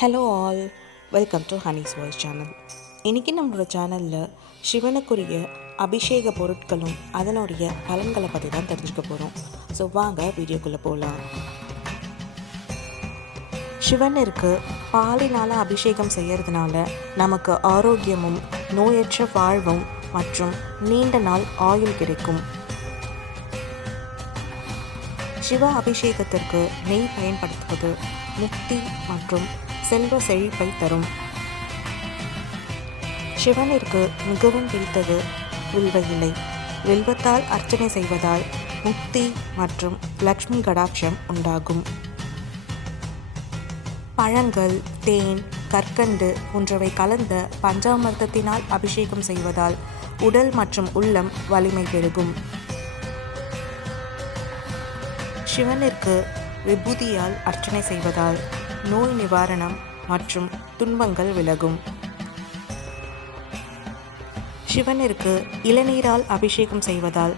Hello all, welcome to Honey's voice channel. இன்றைக்கி நம்மளோட சேனலில் சிவனுக்குரிய அபிஷேக பொருட்களும் அதனுடைய பலன்களை பற்றி தான் தெரிஞ்சுக்க போகிறோம். ஸோ வாங்க வீடியோக்குள்ளே போகலாம். சிவனிற்கு பாலினால் அபிஷேகம் செய்கிறதுனால நமக்கு ஆரோக்கியமும் நோயற்ற வாழ்வும் மற்றும் நீண்ட நாள் ஆயுள் கிடைக்கும். சிவ அபிஷேகத்திற்கு நெய் பயன்படுத்துவது முக்தி மற்றும் செல்வ செழிப்பை தரும். சிவனிற்கு மிகவும் பிடித்தது வில்வ இலை. வில்வத்தால் அர்ச்சனை செய்வதால் முக்தி மற்றும் லக்ஷ்மி கடாட்சம் உண்டாகும். பழங்கள், தேன், கற்கண்டு போன்றவை கலந்த பஞ்சாமிர்தத்தினால் அபிஷேகம் செய்வதால் உடல் மற்றும் உள்ளம் வலிமை பெருகும். சிவனிற்கு விபூதியால் அர்ச்சனை செய்வதால் நோய் நிவாரணம் மற்றும் துன்பங்கள் விலகும். சிவனிற்கு இளநீரால் அபிஷேகம் செய்வதால்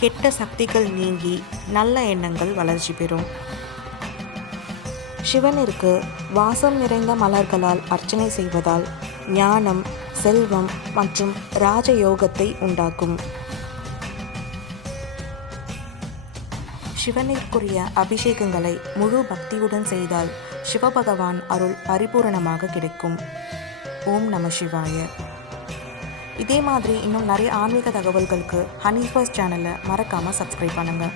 கெட்ட சக்திகள் நீங்கி நல்ல எண்ணங்கள் வளர்ச்சி பெறும். சிவனிற்கு வாசம் நிறைந்த மலர்களால் அர்ச்சனை செய்வதால் ஞானம், செல்வம் மற்றும் ராஜயோகத்தை உண்டாக்கும். சிவனிற்குரிய அபிஷேகங்களை முழு பக்தியுடன் செய்தால் சிவபகவான் அருள் பரிபூரணமாக கிடைக்கும். ஓம் நம சிவாய. இதே மாதிரி இன்னும் நிறைய ஆன்மீக தகவல்களுக்கு ஹனீஸ் வாய்ஸ் சேனலை மறக்காமல் சப்ஸ்கிரைப் பண்ணுங்கள்.